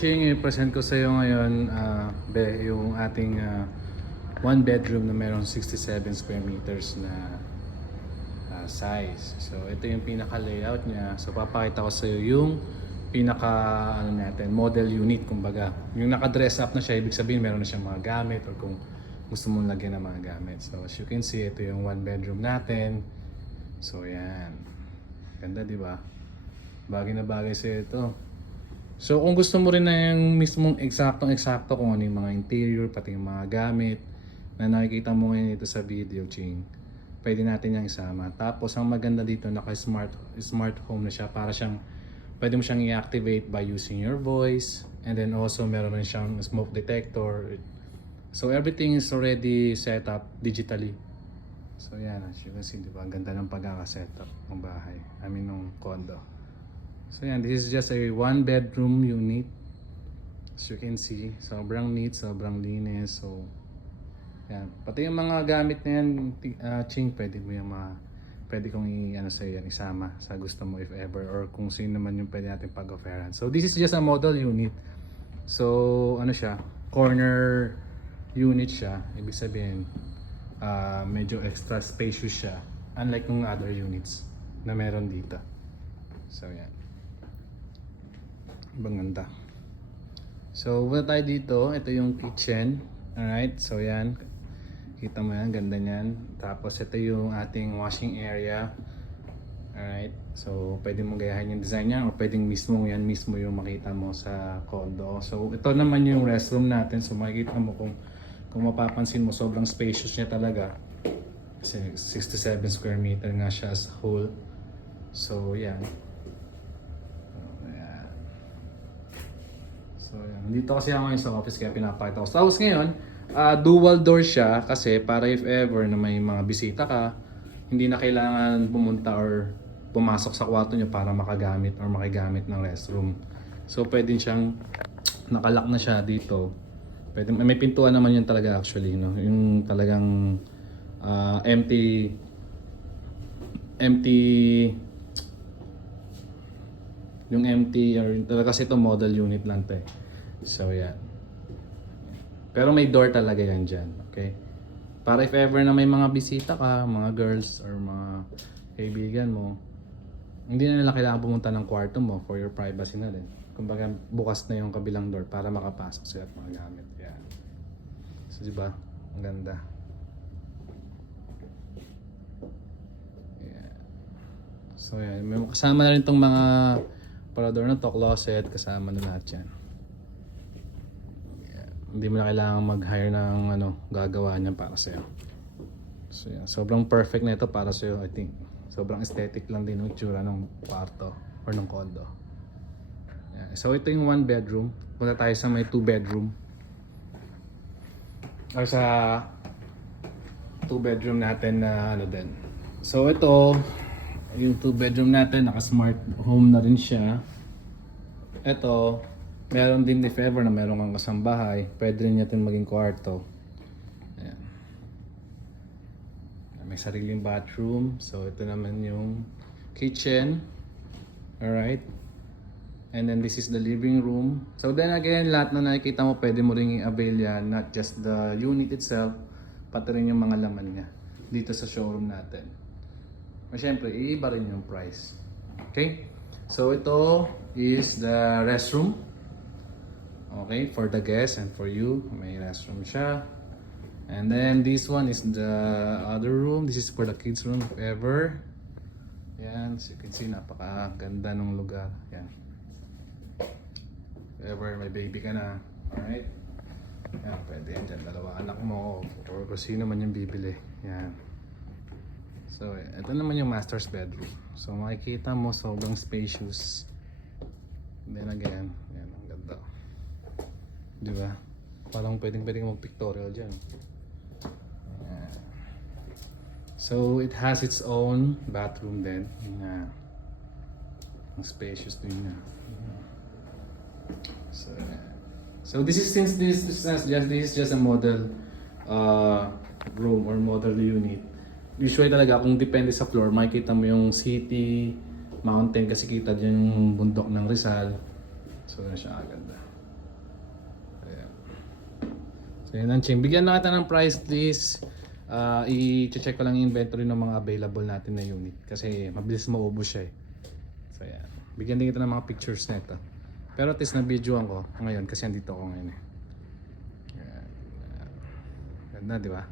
I-present ko sa iyo ngayon, yung ating one bedroom na merong 67 square meters na size. So ito yung pinaka layout niya. So papakita ko sa iyo yung pinaka model unit kumbaga. Yung naka-dress up na siya, ibig sabihin meron na siyang mga gamit or kung gusto mong lagyan ng mga gamit. So as you can see, ito yung one bedroom natin. So yan. Ganda, di ba? Bagay na bagay sa ito. So kung gusto mo rin na yung mismong eksaktong-eksakto kung ano yung mga interior, pati yung mga gamit na nakikita mo ngayon dito sa video, Ching, pwede natin yung isama. Tapos ang maganda dito, smart home na siya, para siyang pwede mo siyang i-activate by using your voice, and then also meron rin siyang smoke detector. So everything is already set up digitally. So yan, as you can see, diba? Ang ganda ng pagkaka-setup ng bahay, ng condo. So yan, this is just a one bedroom unit. As you can see, sobrang neat, sobrang linis. So yan, pati yung mga gamit na yan, Ching, pwede mo yung pwede kong sa yan, isama sa gusto mo if ever, or kung sino naman yung pwede natin pag-offeran. So this is just a model unit. So siya, corner unit siya. Ibig sabihin, medyo extra spacious siya, unlike yung other units na meron dito. So yan, ibang ganda. So wala tayo dito, ito yung kitchen. Alright, so yan, kita mo yan, ganda nyan. Tapos ito yung ating washing area. Alright, so pwede mong gayahin yung design niya, o pwedeng yan mismo yung makita mo sa condo. So ito naman yung restroom natin. So makikita mo kung mapapansin mo, sobrang spacious niya talaga. Kasi 67 square meter nga siya as a whole. So yan. So yan. Dito kasi ako ngayon sa office kaya pinapakita ko. Tapos ngayon, dual door siya kasi para if ever na may mga bisita ka, hindi na kailangan pumunta or pumasok sa kwarto nyo para makagamit or makigamit ng restroom. So pwede siyang nakalock na siya dito. Pwede, may pintuan naman yun talaga actually, no? Yung talagang empty yung empty, or talaga kasi ito model unit lang to eh. So yan. Pero may door talaga yan dyan, okay? Para if ever na may mga bisita ka, mga girls or mga kaibigan mo, hindi na nila kailangan pumunta ng kwarto mo for your privacy na din. Kumbaga bukas na yung kabilang door para makapasok sila at mga gamit. Yan. So diba? Ang ganda. Yan. So yan. May kasama na rin tong mga parador na to, closet, kasama na lahat yan. Yeah. Hindi mo na kailangan mag-hire ng gagawa niyan para sa'yo. So yeah, sobrang perfect na ito para sa'yo, I think. Sobrang aesthetic lang din yung tsura ng kwarto or ng condo. Yeah. So ito yung one bedroom. Punta tayo sa may two bedroom. Or sa two bedroom natin na din. So ito, yung two bedroom natin, naka-smart home na rin siya. Ito, meron din if ever na meron kang kasambahay, pwede rin natin maging kwarto. Ayan. May sariling bathroom. So ito naman yung kitchen. Alright. And then this is the living room. So then again, lahat na nakikita mo pwede mo rin i-avail yan, not just the unit itself, pati rin yung mga laman niya dito sa showroom natin. Siyempre, iiba rin yung price. Okay? So ito is the restroom. Okay, for the guests and for you, may restroom siya. And then this one is the other room. This is for the kids room if ever. Yan, so you can see napakaganda ng lugar. Yan. If ever may baby ka na, alright? Yan, pwede yan dyan. Dalawa anak mo or kung sino man yung bibili. Yan. So, ito naman yung master's bedroom. So, makikita mo sobrang spacious. And then again, yan, ang ganda. Diba? Parang pwedeng mag-pictorial dyan. Yan. So, it has its own bathroom din. Ang spacious din na. So, this is just a model room or model unit. Usually talaga kung depende sa floor, makikita mo yung city, mountain kasi kita dyan yung bundok ng Rizal. So na siya agad. So yun ang Ching. Bigyan na kita ng price list. I-check ko lang yung inventory ng mga available natin na unit. Kasi mabilis maubos siya eh. So yan. Bigyan din kita ng mga pictures na ito. Pero at least na-videoan ko ngayon kasi andito ako ngayon eh. Yan. Ganda, di ba?